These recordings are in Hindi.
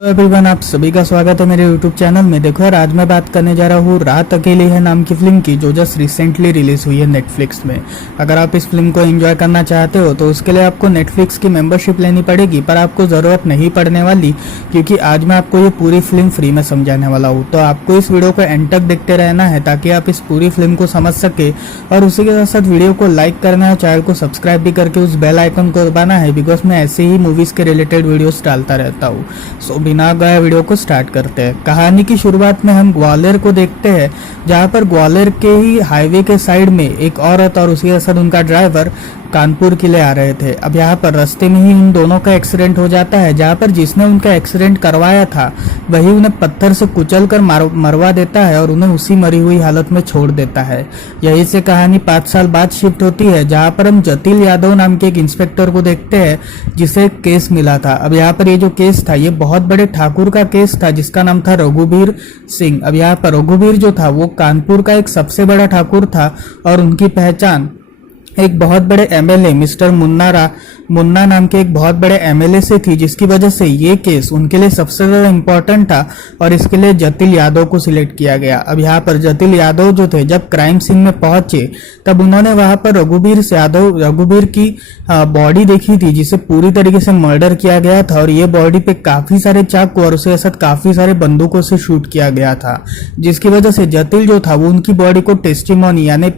एवरीवन, आप सभी का स्वागत है मेरे YouTube चैनल में। देखो यार, आज मैं बात करने जा रहा हूँ रात अकेली है नाम की फिल्म की, जो जस्ट रिसेंटली रिलीज हुई है नेटफ्लिक्स में। अगर आप इस फिल्म को एंजॉय करना चाहते हो तो उसके लिए आपको नेटफ्लिक्स की मेंबरशिप लेनी पड़ेगी, पर आपको ज़रूरत नहीं पड़ने वाली, क्योंकि आज मैं आपको ये पूरी फिल्म फ्री में समझाने वाला हूँ। तो आपको इस वीडियो को एंड तक देखते रहना है ताकि आप इस पूरी फिल्म को समझ सके, और उसी के साथ साथ वीडियो को लाइक करना है, चैनल को सब्सक्राइब भी करके उस बेल आइकन को दबाना है, बिकॉज मैं ऐसे ही मूवीज़ के रिलेटेड वीडियोस डालता रहता हूँ। सो बिना गए वीडियो को स्टार्ट करते हैं। कहानी की शुरुआत में हम ग्वालियर को देखते हैं, जहाँ पर ग्वालियर के ही हाईवे के साइड में एक औरत और उसके साथ उनका ड्राइवर कानपुर के लिए आ रहे थे। अब यहाँ पर रास्ते में ही उन दोनों का एक्सीडेंट हो जाता है, जहाँ पर जिसने उनका एक्सीडेंट करवाया था वही उन्हें पत्थर से कुचल कर मरवा देता है और उन्हें उसी मरी हुई हालत में छोड़ देता है। यही से कहानी 5 साल बाद शिफ्ट होती है, जहाँ पर हम जतिल यादव नाम के एक इंस्पेक्टर को देखते हैं, जिसे एक केस मिला था। अब यहाँ पर ये जो केस था, ये बहुत बड़े ठाकुर का केस था, जिसका नाम था रघुबीर सिंह। अब यहाँ पर रघुबीर जो था वो कानपुर का एक सबसे बड़ा ठाकुर था, और उनकी पहचान एक बहुत बड़े एमएलए मिस्टर मुन्ना नाम के एक बहुत बड़े एमएलए से थी, जिसकी वजह से ये केस उनके लिए सबसे ज्यादा इम्पोर्टेंट था, और इसके लिए जतिल यादव को सिलेक्ट किया गया। अब यहाँ पर जतिल यादव जो थे, जब क्राइम सीन में पहुंचे तब उन्होंने वहां पर रघुबीर की बॉडी देखी थी, जिसे पूरी तरीके से मर्डर किया गया था, और ये बॉडी पे काफी सारे चाकू और उसके साथ काफी सारे बंदूकों से शूट किया गया था, जिसकी वजह से जतिल जो था वो उनकी बॉडी को टेस्टिमोनी यानी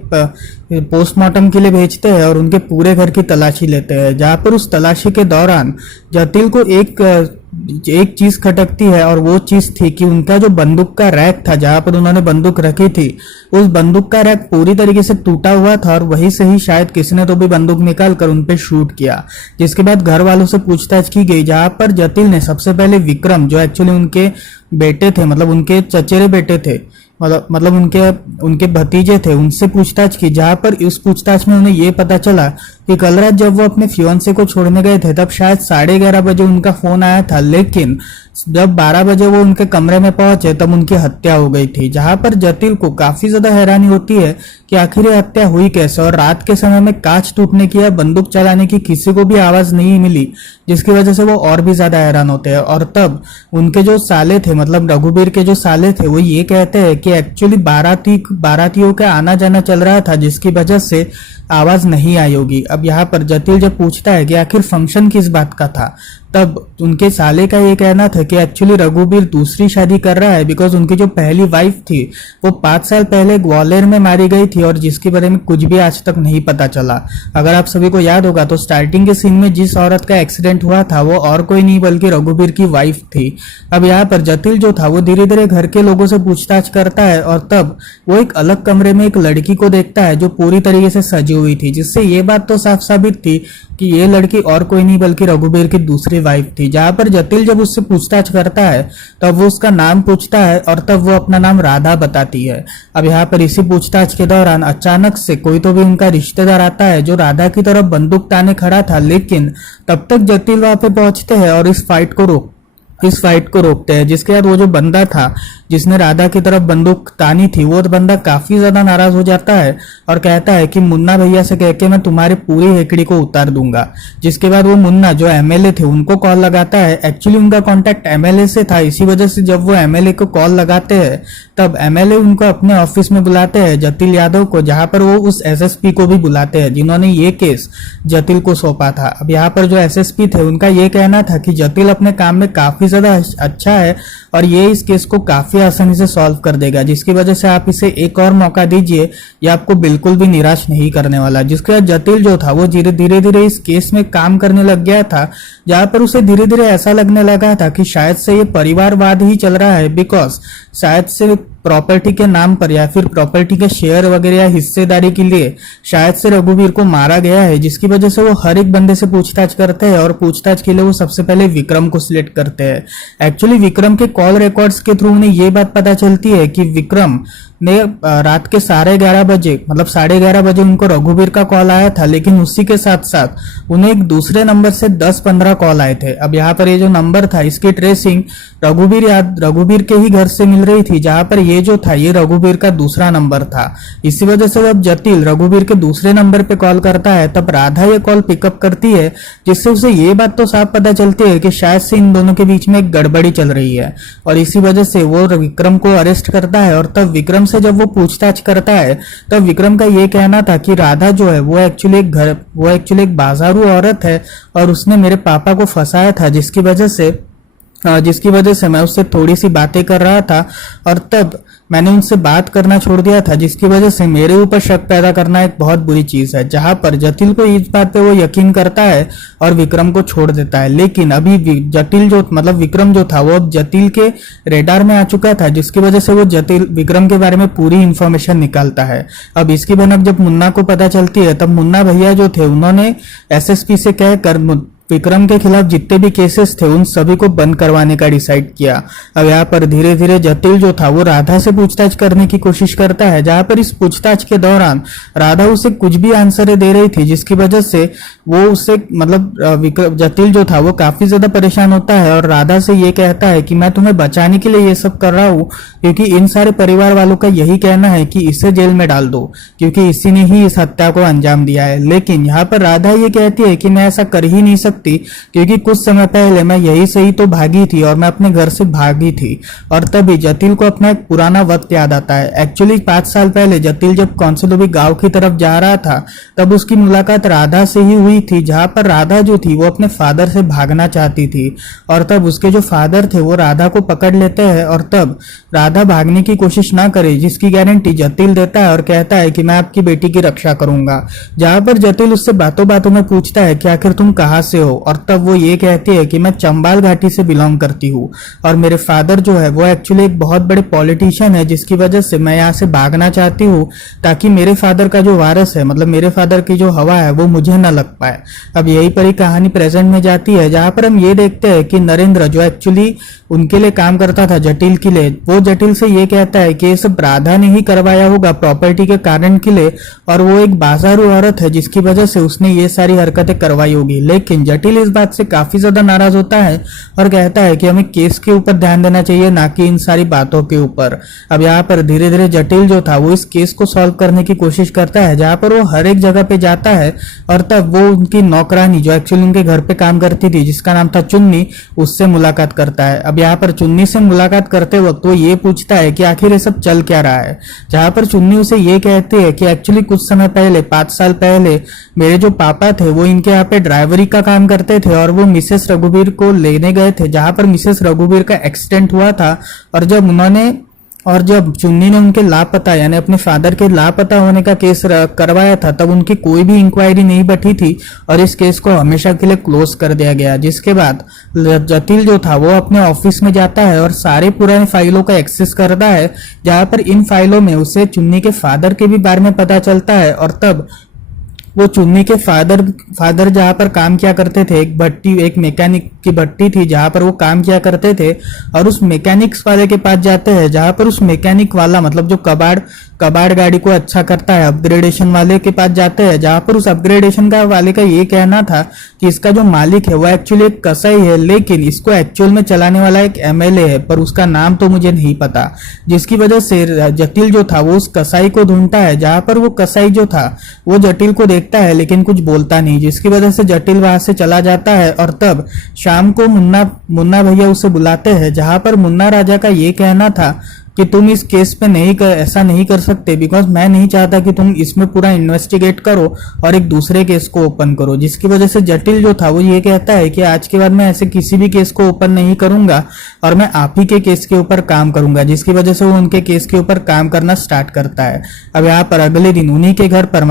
पोस्टमार्टम के लिए भेजते हैं और उनके पूरे घर की तलाशी लेते हैं। जहाँ पर उस तलाशी के दौरान जतिल को एक चीज खटकती है, और वो चीज थी कि उनका जो बंदूक का रैक था, जहां पर उन्होंने बंदूक रखी थी, उस बंदूक का रैक पूरी तरीके से टूटा हुआ था, और वहीं से ही शायद किसी ने तो भी बंदूक निकाल कर उन पे शूट किया। जिसके बाद घर वालों से पूछताछ की गई, जहां पर जतिल ने सबसे पहले विक्रम, जो एक्चुअली उनके बेटे थे, मतलब उनके चचेरे बेटे थे, मतलब उनके भतीजे थे, उनसे पूछताछ की। जहां पर इस पूछताछ में उन्हें ये पता चला कि कल रात जब वो अपने फियोंसे को छोड़ने गए थे, तब शायद 11:30 बजे उनका फोन आया था, लेकिन जब 12 बजे वो उनके कमरे में पहुंचे तब उनकी हत्या हो गई थी। जहां पर जतिल को काफी ज्यादा हैरानी होती है कि आखिर ये हत्या हुई कैसे, और रात के समय में कांच टूटने की या बंदूक चलाने की किसी को भी आवाज नहीं मिली, जिसकी वजह से वो और भी ज्यादा हैरान होते हैं। और तब उनके जो साले थे, मतलब रघुबीर के जो साले थे, वो ये कहते हैं कि एक्चुअली बारातियों का आना जाना चल रहा था, जिसकी वजह से आवाज नहीं आई होगी। अब यहाँ पर जतिल जब पूछता है कि आखिर फंक्शन किस बात का था, तब उनके साले का ये कहना था कि एक्चुअली रघुबीर दूसरी शादी कर रहा है, बिकॉज उनकी जो पहली वाइफ थी वो 5 साल पहले ग्वालियर में मारी गई थी, और जिसके बारे में कुछ भी आज तक नहीं पता चला। अगर आप सभी को याद होगा तो स्टार्टिंग के सीन में जिस औरत का एक्सीडेंट हुआ था वो और कोई नहीं बल्कि रघुबीर की वाइफ थी। अब यहाँ पर जतिल जो था वो धीरे धीरे घर के लोगों से पूछताछ करता है, और तब वो एक अलग कमरे में एक लड़की को देखता है जो पूरी तरीके से सजी हुई थी, जिससे ये बात तो साफ साबित थी कि ये लड़की और कोई नहीं बल्कि रघुबीर की दूसरी वाइफ थी। जहां पर जतिल जब उससे पूछताछ करता है तब वो उसका नाम पूछता है, और तब वो अपना नाम राधा बताती है। अब यहाँ पर इसी पूछताछ के दौरान अचानक से कोई तो भी उनका रिश्तेदार आता है, जो राधा की तरफ बंदूक ताने खड़ा था, लेकिन तब तक जतिल वहां पे पहुंचते हैं और इस फाइट को रोकते हैं। जिसके बाद वो जो बंदा था जिसने राधा की तरफ बंदूक तानी थी, वो बंदा काफी ज्यादा नाराज हो जाता है और कहता है कि मुन्ना भैया से कह के मैं तुम्हारी पूरी हेकड़ी को उतार दूंगा। जिसके बाद वो मुन्ना जो एमएलए थे उनको कॉल लगाता है। एक्चुअली उनका कॉन्टेक्ट एमएलए से था, इसी वजह से जब वो एमएलए को कॉल लगाते हैं तब एमएलए उनको अपने ऑफिस में बुलाते हैं, जतिल यादव को, जहां पर वो उस एसएसपी को भी बुलाते हैं जिन्होंने ये केस जतिल को सौंपा था। अब यहाँ पर जो एसएसपी थे उनका ये कहना था कि जतिल अपने काम में काफी ज्यादा अच्छा है, और ये इस केस को काफी आसानी से सॉल्व कर देगा, जिसकी वजह से आप इसे एक और मौका दीजिए, ये आपको बिल्कुल भी निराश नहीं करने वाला। जिसके बाद जतिल जो था वो धीरे धीरे इस केस में काम करने लग गया था, जहां पर उसे धीरे धीरे ऐसा लगने लगा था कि शायद से ये परिवारवाद ही चल रहा है, बिकॉज शायद से प्रॉपर्टी के नाम पर या फिर प्रॉपर्टी के शेयर वगैरह या हिस्सेदारी के लिए शायद से रघुबीर को मारा गया है, जिसकी वजह से वो हर एक बंदे से पूछताछ करते हैं, और पूछताछ के लिए वो सबसे पहले विक्रम को सिलेक्ट करते हैं। एक्चुअली विक्रम के कॉल रिकॉर्ड्स के थ्रू उन्हें ये बात पता चलती है कि विक्रम ने रात के 11:30 बजे, मतलब 11:30 बजे उनको रघुबीर का कॉल आया था, लेकिन उसी के साथ साथ उन्हें एक दूसरे नंबर से 10-15 कॉल आए थे। अब यहाँ पर ये जो नंबर था इसकी ट्रेसिंग रघुबीर के ही घर से मिल रही थी, जहां पर ये जो था ये रघुवीर का दूसरा नंबर था। इसी वजह से जब जटिल रघुवीर के दूसरे नंबर पे कॉल करता है तब राधा ये कॉल पिकअप करती है, जिससे उसे ये बात तो साफ पता चलती है कि शायद से इन दोनों के बीच में एक गड़बड़ी चल रही है। और इसी वजह से वो विक्रम को अरेस्ट करता है। और तब विक्रम से जब वो पूछताछ करता है तब विक्रम का ये कहना था कि राधा जो है वो एक्चुअली एक बाजारू औरत है और उसने मेरे पापा को फंसाया था, जिसकी वजह से मैं उससे थोड़ी सी बातें कर रहा था और तब मैंने उनसे बात करना छोड़ दिया था, जिसकी वजह से मेरे ऊपर शक पैदा करना एक बहुत बुरी चीज है। जहां पर जटिल को इस बात पे वो यकीन करता है और विक्रम को छोड़ देता है। लेकिन अभी विक्रम जो था वो अब जटिल के रेडार में आ चुका था, जिसकी वजह से वो विक्रम के बारे में पूरी इंफॉर्मेशन निकालता है। अब इसकी भनक जब मुन्ना को पता चलती है तब मुन्ना भैया जो थे उन्होंने एसएसपी से कहकर विक्रम के खिलाफ जितने भी केसेस थे उन सभी को बंद करवाने का डिसाइड किया। अब यहाँ पर धीरे धीरे जटिल जो था वो राधा से पूछताछ करने की कोशिश करता है, जहां पर इस पूछताछ के दौरान राधा उसे कुछ भी आंसर दे रही थी, जिसकी वजह से वो उससे जटिल जो था वो काफी ज्यादा परेशान होता है और राधा से ये कहता है कि मैं तुम्हें बचाने के लिए ये सब कर रहा हूँ, क्योंकि इन सारे परिवार वालों का यही कहना है कि इसे जेल में डाल दो, क्योंकि इसी ने ही इस हत्या को अंजाम दिया है। लेकिन यहाँ पर राधा ये कहती है कि मैं ऐसा कर ही नहीं सकती, क्योंकि कुछ समय पहले मैं यही से ही तो भागी थी और मैं अपने घर से भागी थी। और तभी जटिल को अपना एक पुराना वक्त याद आता है। एक्चुअली 5 साल पहले जटिल जब कौंसिलोवी गांव की तरफ जा रहा था तब उसकी मुलाकात राधा से ही हुई थी, जहां पर राधा जो थी वो अपने फादर से भागना चाहती थी और तब उसके जो फादर थे वो राधा को पकड़ लेते हैं और तब राधा भागने की कोशिश ना करे, जिसकी गारंटी जटिल देता है और कहता है कि मैं आपकी बेटी की रक्षा करूंगा। जहां पर जटिल उससे बातों बातों में पूछता है कि आखिर तुम कहां से हो, और तब वो ये कहती है कि मैं चंबाल घाटी से बिलोंग करती हूँ और मेरे फादर जो है वो एक्चुअली एक बहुत बड़े पॉलिटिशियन है, जिसकी वजह से मैं यहाँ से भागना चाहती हूँ ताकि मेरे फादर का जो वारिस है, मेरे फादर की जो हवा है वो मुझे न लग पाए। अब यही पर ही कहानी प्रेजेंट में जाती है, जहां पर हम ये देखते हैं कि नरेंद्र जो एक्चुअली उनके लिए काम करता था जटिल के लिए, वो जटिल से ये कहता है कि ये सब राधा ने ही करवाया होगा प्रॉपर्टी के कारण के लिए और वो एक बाजारू औरत है जिसकी वजह से उसने ये सारी हरकतें करवाई होगी। लेकिन जटिल इस बात से काफी ज्यादा नाराज होता है और कहता है कि हमें केस के ऊपर ध्यान देना चाहिए, ना कि इन सारी बातों के ऊपर। अब यहाँ पर धीरे धीरे जटिल जो था वो इस केस को सॉल्व करने की कोशिश करता है, जहां पर वो हर एक जगह पे जाता है और तब वो उनकी नौकरानी जो एक्चुअली उनके घर पे काम करती थी, जिसका नाम था चुन्नी, उससे मुलाकात करता है। अब यहाँ पर चुन्नी से मुलाकात करते वक्त वो ये पूछता है कि आखिर ये सब चल क्या रहा है, जहां पर चुन्नी उसे ये कहती है कि एक्चुअली कुछ समय पहले 5 साल पहले मेरे जो पापा थे वो इनके यहाँ पे ड्राइवरी का काम करते थे और वो मिसेस रघुवीर को लेने गए थे, जहां पर मिसेस रघुवीर का एक्सीडेंट हुआ था। और जब चुन्नी ने उनके लापता यानी अपने फादर के लापता होने का केस करवाया था तब उनकी कोई भी इंक्वायरी नहीं बैठी थी और इस केस को हमेशा के लिए क्लोज कर दिया गया। जिसके बाद जटिल जो था वो अपने ऑफिस में जाता है और सारे पुराने फाइलों का एक्सेस करता है, जहां पर इन फाइलों में उसे चुन्नी के फादर के भी बारे में पता चलता है और तब वो चुन्नी के फादर जहां पर काम किया करते थे, एक मैकेनिक की भट्टी थी जहां पर वो काम किया करते थे और उस मैकेनिक्स वाले के पास जाते हैं, जहां पर उस मैकेनिक वाला जो कबाड़ गाड़ी को अच्छा करता है अपग्रेडेशन वाले के पास जाते हैं, जहां पर उस अपग्रेडेशन का वाले का ये कहना था कि इसका जो मालिक है वो एक्चुअली एक कसाई है, लेकिन इसको एक्चुअल में चलाने वाला एक एमएलए है, पर उसका नाम तो मुझे नहीं पता। जिसकी वजह से जटिल जो था वो उस कसाई को ढूंढता है, जहां पर वो कसाई जो था वो जटिल को देखता है लेकिन कुछ बोलता नहीं, जिसकी वजह से जटिल वहां से चला जाता है। और तब शाम को मुन्ना भैया उसे बुलाते हैं, जहां पर मुन्ना राजा का ये कहना था कि तुम इस केस पे ऐसा नहीं कर सकते, बिकॉज मैं नहीं चाहता कि तुम इसमें पूरा इन्वेस्टिगेट करो और एक दूसरे केस को ओपन करो। जिसकी वजह से जटिल जो था वो ये कहता है कि आज के बाद मैं ऐसे किसी भी केस को ओपन नहीं करूंगा और मैं आप ही के केस के ऊपर काम करूंगा, जिसकी वजह से वो उनके केस के ऊपर काम करना स्टार्ट करता है। अब यहाँ पर अगले दिन उन्हीं के घर पर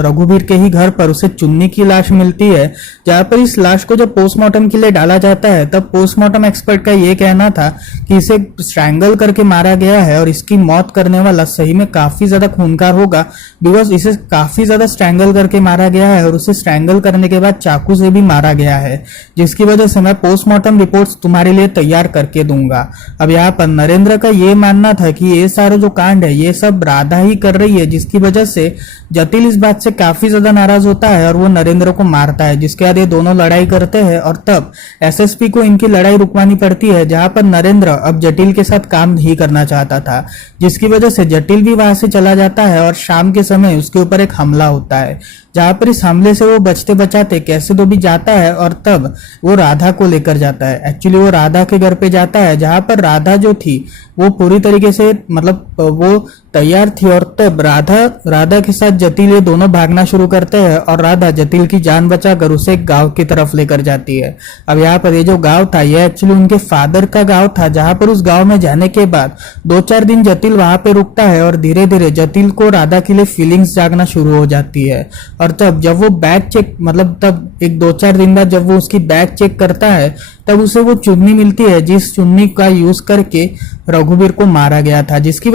रघुवीर के ही घर पर उसे चुन्नी की लाश मिलती है, जहां पर इस लाश को जब पोस्टमार्टम के लिए डाला जाता है तब पोस्टमार्टम एक्सपर्ट का ये कहना था कि इसे स्ट्रैंगल करके मारा गया है और इसकी मौत करने वाला सही में काफी ज्यादा खूनकार होगा, बिकॉज इसे काफी ज्यादा स्ट्रैंगल करके मारा गया है और उसे स्ट्रैंगल करने के बाद चाकू से भी मारा गया है, जिसकी वजह से मैं पोस्टमार्टम रिपोर्ट्स तुम्हारे लिए तैयार करके दूंगा। अब यहाँ पर नरेंद्र का ये मानना था कि ये सारे जो कांड है ये सब राधा ही कर रही है, जिसकी वजह से जटिल इस बात से काफी ज्यादा नाराज होता है और वो नरेंद्र को मारता है, जिसके बाद ये दोनों लड़ाई करते हैं और तब एसएसपी को इनकी लड़ाई रुकवानी पड़ती है, जहां पर नरेंद्र अब जटिल के साथ काम नहीं करना चाहता था, जिसकी वजह से जटिल भी वहां से चला जाता है और शाम के समय उसके ऊपर एक हमला होता है, जहां पर इस हमले से वो बचते बचाते कैसे तो भी जाता है और तब वो राधा को लेकर जाता है। एक्चुअली वो राधा के घर पे जाता है, जहां पर राधा जो थी वो पूरी तरीके से मतलब वो तैयार थी, और तब राधा के साथ जटिल ये दोनों भागना शुरू करते हैं और राधा जटिल की जान बचाकर उसे एक गांव की तरफ लेकर जाती है। अब यहाँ पर ये जो गांव था ये एक्चुअली उनके फादर का गांव था, जहां पर उस गांव में जाने के बाद 2-4 दिन जटिल वहां पे रुकता है और धीरे धीरे जटिल को राधा के लिए फीलिंग्स जागना शुरू हो जाती है। और तब जब वो बैग चेक मतलब तब एक 2-4 दिन बाद जब वो उसकी बैग चेक करता है तब उसे वो चुन्नी मिलती है, जिस चुन्नी का यूज करके रघुवीर को मारा गया था, जिसकी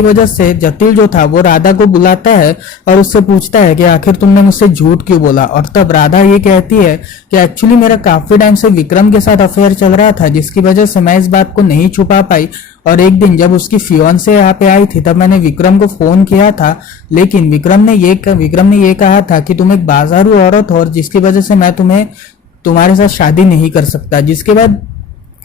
वजह से जटिल जो था वो राधा को बुलाता है और उससे पूछता है कि आखिर तुमने मुझसे झूठ क्यों बोला। और तब राधा ये कहती है कि एक्चुअली मेरा काफी टाइम से विक्रम के साथ अफेयर चल रहा था, जिसकी वजह से मैं इस बात को नहीं छुपा पाई, और एक दिन जब उसकी फियांसे यहाँ पे आई थी तब मैंने विक्रम को फोन किया था, लेकिन विक्रम ने ये कहा था कि तुम एक बाजारू औरत हो और जिसकी वजह से मैं तुम्हारे साथ शादी नहीं कर सकता। जिसके बाद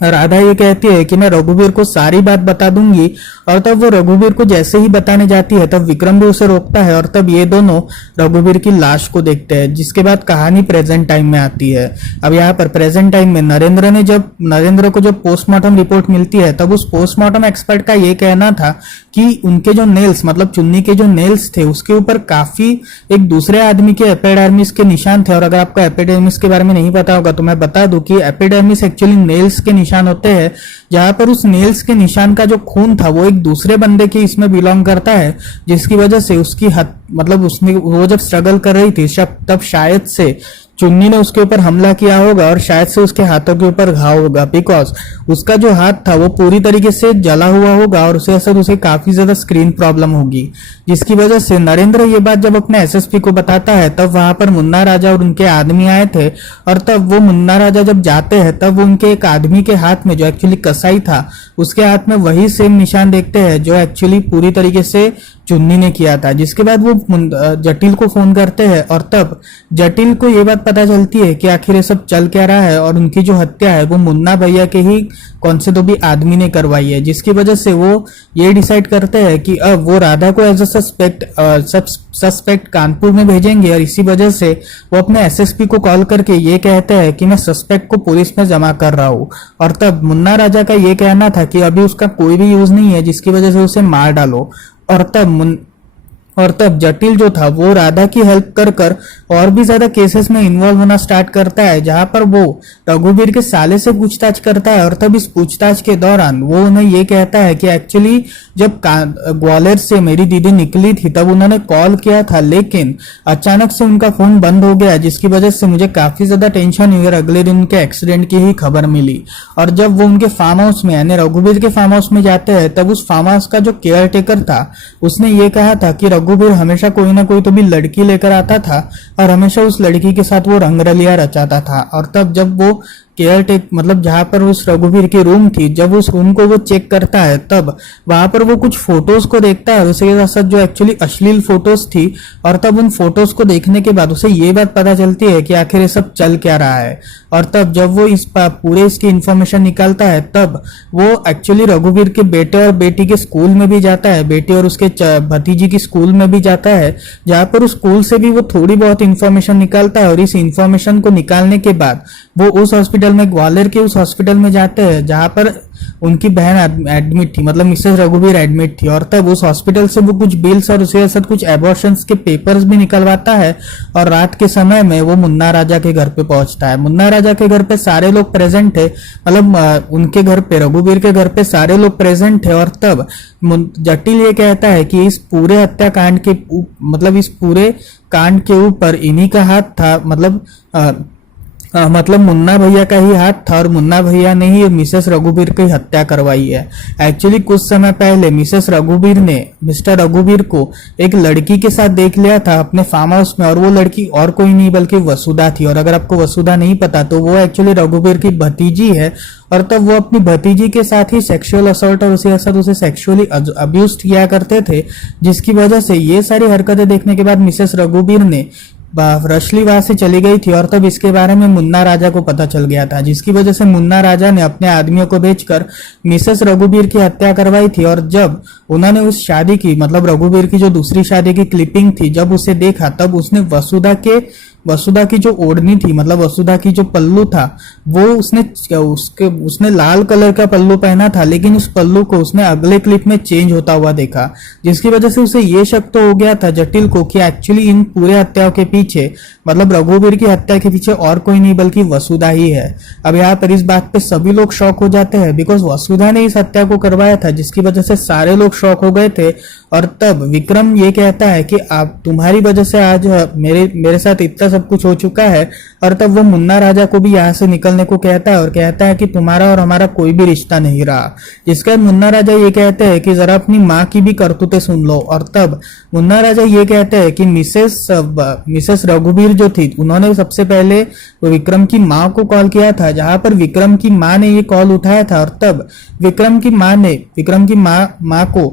राधा ये कहती है कि मैं रघुवीर को सारी बात बता दूंगी, और तब वो रघुवीर को जैसे ही बताने जाती है तब विक्रम भी उसे रोकता है और तब ये दोनों रघुवीर की लाश को देखते हैं। जिसके बाद कहानी प्रेजेंट टाइम में आती है। अब यहाँ पर प्रेजेंट टाइम में नरेंद्र को जब पोस्टमार्टम रिपोर्ट मिलती है तब उस पोस्टमार्टम एक्सपर्ट का ये कहना था कि उनके जो नेल्स मतलब चुन्नी के जो नेल्स थे उसके ऊपर काफी एक दूसरे आदमी के एपिडर्मिस के निशान थे। और अगर आपको एपिडर्मिस के बारे में नहीं पता होगा तो मैं बता दूं कि एपिडर्मिस एक्चुअली नेल्स के निशान होते हैं, जहां पर उस नेल्स के निशान का जो खून था वो एक दूसरे बंदे के इसमें बिलोंग करता है, जिसकी वजह से उसकी मतलब उसमें वो जब स्ट्रगल कर रही थी तब शायद से चुन्नी ने उसके ऊपर हमला किया होगा और शायद से उसके हाथों के ऊपर घाव होगा, बिकॉज उसका जो हाथ था वो पूरी तरीके से जला हुआ होगा और उसे काफी ज्यादा स्क्रीन प्रॉब्लम होगी, जिसकी वजह से नरेंद्र ये बात जब अपने एसएसपी को बताता है तब वहां पर मुन्ना राजा और उनके आदमी आए थे, और तब वो मुन्ना राजा जब जाते हैं तब वो उनके एक आदमी के हाथ में जो एक्चुअली कसाई था उसके हाथ में वही सेम निशान देखते हैं जो एक्चुअली पूरी तरीके से चुन्नी ने किया था। जिसके बाद वो जटिल को फोन करते हैं और तब जटिल को ये बात पता चलती है कि आखिर ये सब चल क्या रहा है और उनकी जो हत्या है वो मुन्ना भैया के ही कौन से तो भी आदमी ने करवाई है, जिसकी वजह से वो ये डिसाइड करते हैं कि अब वो राधा को एज अ सस्पेक्ट कानपुर में भेजेंगे, और इसी वजह से वो अपने एसएसपी को कॉल करके ये कहते हैं कि मैं सस्पेक्ट को पुलिस में जमा कर रहा हूँ। और तब मुन्ना राजा का ये कहना था कि अभी उसका कोई भी यूज नहीं है, जिसकी वजह से उसे मार डालो। और तब जटिल जो था वो राधा की हेल्प कर और भी ज्यादा केसेस में इन्वॉल्व होना स्टार्ट करता है, जहां पर वो रघुवीर के साले से पूछताछ करता है। और तब इस पूछताछ के दौरान वो उन्हें ये कहता है कि एक्चुअली जब ग्वालियर से मेरी दीदी निकली थी तब उन्होंने कॉल किया था, लेकिन अचानक से उनका फोन बंद हो गया, जिसकी वजह से मुझे काफी ज्यादा टेंशन हुई और अगले दिन उनके एक्सीडेंट की ही खबर मिली। और जब वो उनके फार्म हाउस में यानी रघुवीर के फार्म हाउस में जाते हैं तब उस फार्म हाउस का जो केयर टेकर था उसने ये कहा था कि रघुवीर हमेशा कोई ना कोई तो भी लड़की लेकर आता था और हमेशा उस लड़की के साथ वो रंगरलिया रचाता था। और तब जब वो केयर टेक मतलब जहां पर उस रघुवीर की रूम थी, जब उस रूम को वो चेक करता है तब वहां पर वो कुछ फोटोज को देखता है उसके साथ जो एक्चुअली अश्लील फोटोज थी। और तब उन फोटोज को देखने के बाद उसे ये बात पता चलती है कि आखिर ये सब चल क्या रहा है। और तब जब वो पूरे इसकी इंफॉर्मेशन निकालता है तब वो एक्चुअली रघुवीर के बेटे और बेटी के स्कूल में भी जाता है, बेटी और उसके भतीजी की स्कूल में भी जाता है, जहां पर उस स्कूल से भी वो थोड़ी बहुत इंफॉर्मेशन निकालता है। और इस इंफॉर्मेशन को निकालने के बाद वो उस हॉस्पिटल में ग्वालियर के उस हॉस्पिटल में जाते हैं जहां पर उनकी बहन एडमिट थी, मतलब मिसेस रघुवीर एडमिट थी। और तब उस हॉस्पिटल से वो कुछ बिल्स और उसके साथ कुछ एबॉर्शंस के पेपर्स भी निकलवाता है। और रात के समय में वो मुन्ना राजा के घर पे पहुंचता है। मुन्ना राजा के घर पे सारे लोग प्रेजेंट थे, मतलब उनके घर पे रघुवीर के घर पे सारे लोग प्रेजेंट थे। और तब जटिल ये कहता है कि इस पूरे हत्याकांड के मतलब इस पूरे कांड के ऊपर इन्हीं का हाथ था, मतलब मुन्ना भैया का ही हाथ था और मुन्ना भैया ने ही मिसेस रघुवीर की हत्या करवाई है। एक्चुअली कुछ समय पहले मिसेस रघुवीर ने मिस्टर रघुवीर को एक लड़की के साथ देख लिया था अपने फार्म हाउस में, और वो लड़की और कोई नहीं बल्कि वसुधा थी। और अगर आपको वसुधा नहीं पता तो वो एक्चुअली रघुवीर की भतीजी है। और तब वो अपनी भतीजी के साथ ही सेक्सुअल असॉल्ट और उसके साथ उसे सेक्सुअली अब्यूज किया करते थे, जिसकी वजह से ये सारी हरकतें देखने के बाद मिसेस रघुवीर ने रशली वहां से चली गई थी और तब इसके बारे में मुन्ना राजा को पता चल गया था, जिसकी वजह से मुन्ना राजा ने अपने आदमियों को भेजकर मिसेस रघुबीर की हत्या करवाई थी। और जब उन्होंने उस शादी की मतलब रघुबीर की जो दूसरी शादी की क्लिपिंग थी, जब उसे देखा तब उसने वसुधा की जो ओढ़नी थी मतलब वसुधा की जो पल्लू था वो उसने लाल कलर का पल्लू पहना था, लेकिन उस पल्लू को उसने अगले क्लिप में चेंज होता हुआ देखा, जिसकी वजह से उसे ये शक तो हो गया था जटिल को कि एक्चुअली इन पूरे हत्याओं के पीछे मतलब रघुबीर की हत्या के पीछे और कोई नहीं बल्कि वसुधा ही है। अब यहाँ पर इस बात पे सभी लोग शॉक हो जाते हैं बिकॉज वसुधा ने इस हत्या को करवाया था, जिसकी वजह से सारे लोग शॉक हो गए थे। और तब विक्रम ये कहता है कि आप तुम्हारी वजह से आज मेरे साथ इतना सब कुछ हो चुका है। और तब वो मुन्ना राजा को भी यहाँ से निकलने को कहता है और कहता है कि तुम्हारा और हमारा कोई भी रिश्ता नहीं रहा। जिसका मुन्ना राजा ये कहते हैं कि जरा अपनी माँ की भी करतूतें सुन लो। और तब मुन्ना राजा ये कहते हैं कि मिसेस रघुबीर जो थी उन्होंने सबसे पहले विक्रम की माँ को कॉल किया था, जहां पर विक्रम की माँ ने ये कॉल उठाया था। और तब विक्रम की माँ को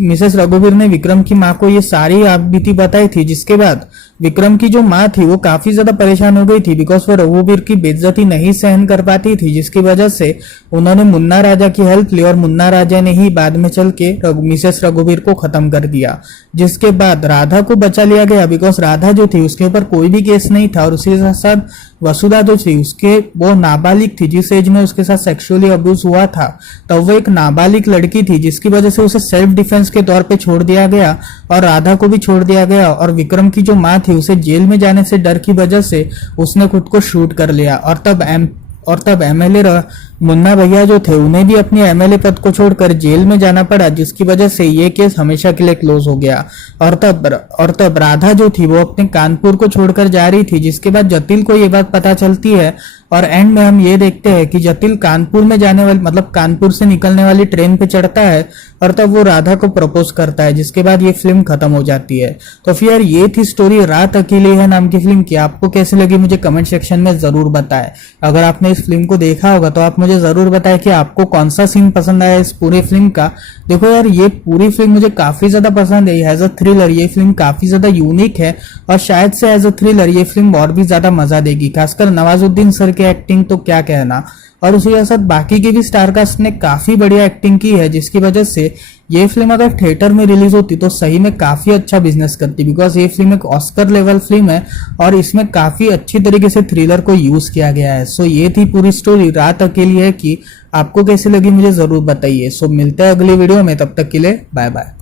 मिसेस रघुबीर ने विक्रम की माँ को ये सारी आपबीती बताई थी, जिसके बाद विक्रम की जो माँ थी वो काफी ज्यादा परेशान हो गई थी बिकॉज वो रघुबीर की बेइज्जती नहीं सहन कर पाती थी, जिसकी वजह से उन्होंने मुन्ना राजा की हेल्प ली और मुन्ना राजा ने ही बाद में चल के मिसेस रघुबीर को खत्म कर दिया। जिसके बाद राधा को बचा लिया गया बिकॉज राधा जो थी उसके ऊपर कोई भी केस नहीं था और उसी के साथ वसुधा जो थी उसके वो नाबालिग थी, जिस एज में उसके साथ सेक्सुअली अब्यूज हुआ था तब वो एक नाबालिग लड़की थी, जिसकी वजह से उसे सेल्फ डिफेंस के तौर पे छोड़ दिया गया और राधा को भी छोड़ दिया गया। और विक्रम की जो माँ थी उसे जेल में जाने से डर की वजह से उसने खुद को शूट कर लिया। और तब एमएलए मुन्ना भैया जो थे उन्हें भी अपने एमएलए पद को छोड़कर जेल में जाना पड़ा, जिसकी वजह से ये केस हमेशा के लिए क्लोज हो गया। और तब राधा जो थी वो अपने कानपुर को छोड़कर जा रही थी, जिसके बाद जटिल को ये बात पता चलती है और एंड में हम ये देखते हैं कि जटिल कानपुर में जाने वाली मतलब कानपुर से निकलने वाली ट्रेन पे चढ़ता है और तब वो राधा को प्रपोज करता है, जिसके बाद ये फिल्म खत्म हो जाती है। तो फिर ये थी स्टोरी रात अकेली है नाम की फिल्म की। आपको कैसी लगी मुझे कमेंट सेक्शन में जरूर बताएं। अगर आपने इस फिल्म को देखा होगा तो आप मुझे जरूर बताएं कि आपको कौन सा सीन पसंद आया इस पूरी फिल्म का। देखो यार ये पूरी फिल्म मुझे काफी ज्यादा पसंद है, एज अ थ्रिलर ये फिल्म काफी ज्यादा यूनिक है और शायद से एज अ थ्रिलर ये फिल्म और भी ज्यादा मजा देगी। खासकर नवाजुद्दीन सर की एक्टिंग तो क्या कहना, और उसी के साथ बाकी की भी स्टारकास्ट ने काफी बढ़िया एक्टिंग की है, जिसकी वजह से ये फिल्म अगर थिएटर में रिलीज होती तो सही में काफी अच्छा बिजनेस करती बिकॉज ये फिल्म एक ऑस्कर लेवल फिल्म है और इसमें काफी अच्छी तरीके से थ्रिलर को यूज किया गया है। सो ये थी पूरी स्टोरी रात अकेली है की। आपको कैसी लगी मुझे जरूर बताइए। सो मिलते हैं अगली वीडियो में, तब तक के लिए बाय बाय।